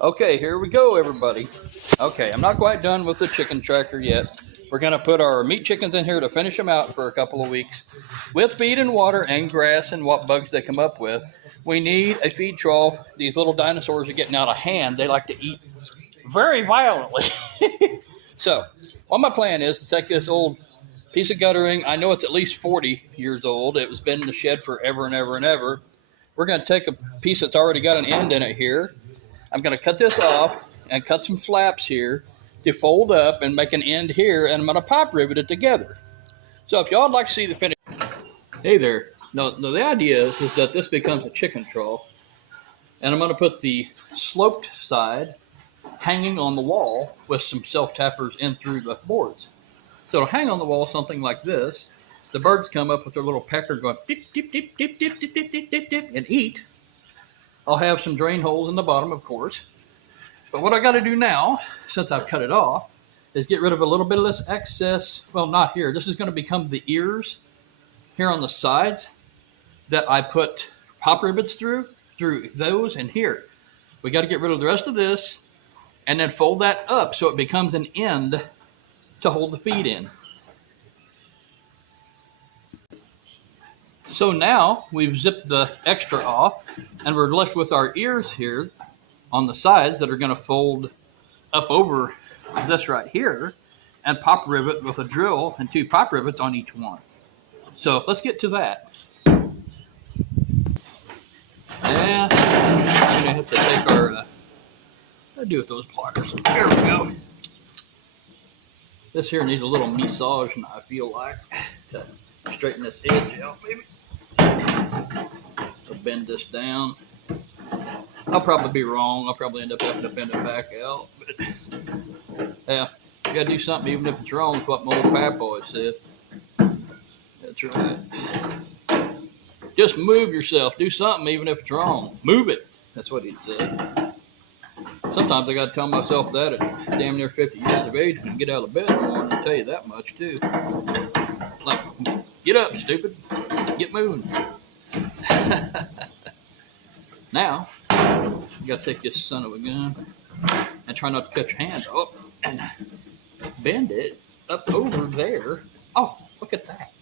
Okay, here we go, everybody. Okay, I'm not quite done with the chicken tracker yet. We're going to put our meat chickens in here to finish them out for a couple of weeks with feed and water and grass and what bugs they come up with. We need a feed trough. These little dinosaurs are getting out of hand. They like to eat very violently. So, what my plan is to take this old piece of guttering. I know it's at least 40 years old. It was been in the shed forever and ever and ever. We're going to take a piece that's already got an end in it here. I'm going to cut this off and cut some flaps here to fold up and make an end here, and I'm going to pop rivet it together. So if y'all would like to see the finish, hey there. No, the idea is that this becomes a chicken trough, and I'm going to put the sloped side hanging on the wall with some self-tappers in through the boards. So it'll hang on the wall something like this. The birds come up with their little pecker going dip, dip, dip, dip, dip, dip, dip, dip, dip, dip, and eat. I'll have some drain holes in the bottom, of course. But what I got to do now, since I've cut it off, is get rid of a little bit of this excess. Well, not here. This is going to become the ears here on the sides that I put pop rivets through those and here. We got to get rid of the rest of this and then fold that up so it becomes an end to hold the feed in. So now we've zipped the extra off and we're left with our ears here on the sides that are going to fold up over this right here and pop rivet with a drill and 2 pop rivets on each one. So let's get to that. Yeah, we're going to have to take our, what do I do with those pliers? There we go. This here needs a little massage, I feel like, to straighten this edge out, maybe. So bend this down. I'll probably be wrong. I'll probably end up having to bend it back out. But yeah, you gotta do something even if it's wrong. Is what my old pap always said. That's right. Just move yourself. Do something even if it's wrong. Move it. That's what he'd say. Sometimes I gotta tell myself that at damn near 50 years of age when I get out of bed in the morning. I'll tell you that much too. Like, get up, stupid. Get moving. Now, you gotta take this son of a gun and try not to cut your hand up and bend it up over there. Oh, look at that.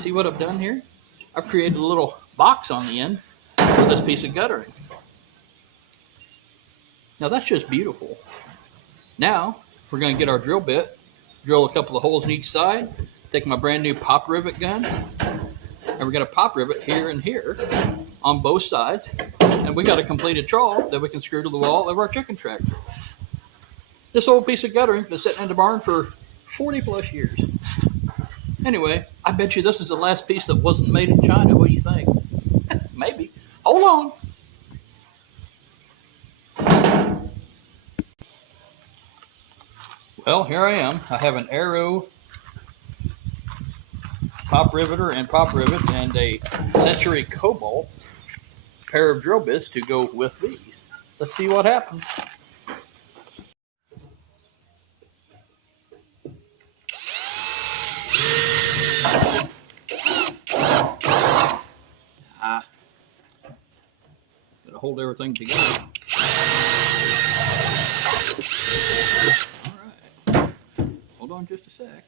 See what I've done here? I've created a little box on the end for this piece of guttering. Now that's just beautiful. Now, we're gonna get our drill bit, drill a couple of holes in each side, take my brand new pop rivet gun, and we're gonna pop rivet here and here on both sides, and we got a completed trough that we can screw to the wall of our chicken tractor. This old piece of guttering been sitting in the barn for 40 plus years. Anyway, I bet you this is the last piece that wasn't made in China. What do you think? Maybe. Hold on. Well, here I am. I have an Arrow pop riveter and pop rivet and a Century Cobalt pair of drill bits to go with these. Let's see what happens. Gotta hold everything together. All right. Hold on just a sec.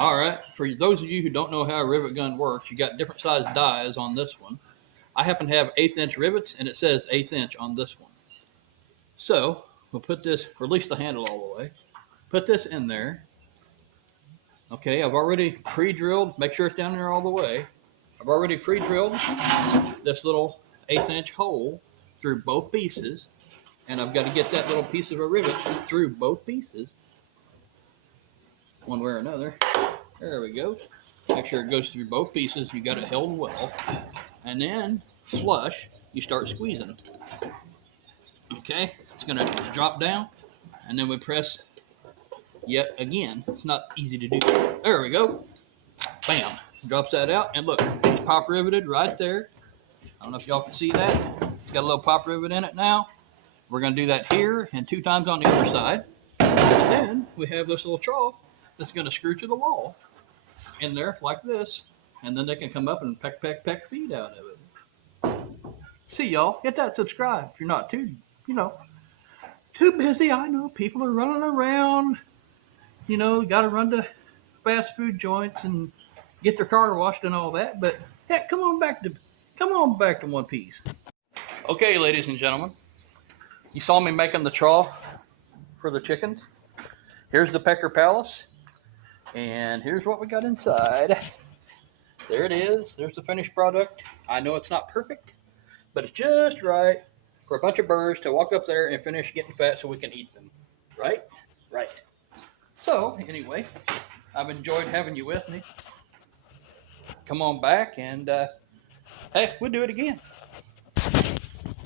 All right, for those of you who don't know how a rivet gun works, you got different size dies on this one. I happen to have 1/8 inch rivets, and it says 1/8 inch on this one. So we'll put this, release the handle all the way, put this in there. Okay, I've already pre-drilled, make sure it's down there all the way. I've already pre-drilled this little 1/8 inch hole through both pieces, and I've got to get that little piece of a rivet through both pieces, one way or another. There we go. Make sure it goes through both pieces. You got it held well. And then flush, you start squeezing. Okay, it's gonna drop down and then we press yet again. It's not easy to do. There we go. Bam, drops that out. And look, it's pop riveted right there. I don't know if y'all can see that. It's got a little pop rivet in it now. We're gonna do that here and 2 times on the other side. And then we have this little trough that's going to screw to the wall in there like this, and then they can come up and peck feed out of it. See y'all, hit that subscribe if you're not too, too busy. I know people are running around, got to run to fast food joints and get their car washed and all that. But heck, come on back to One Piece. Okay, ladies and gentlemen, you saw me making the trough for the chickens. Here's the Pecker Palace, and here's what we got inside. There it is. There's the finished product. I know it's not perfect, but it's just right for a bunch of birds to walk up there and finish getting fat so we can eat them. Right? Right. So, anyway, I've enjoyed having you with me. Come on back, and hey, we'll do it again.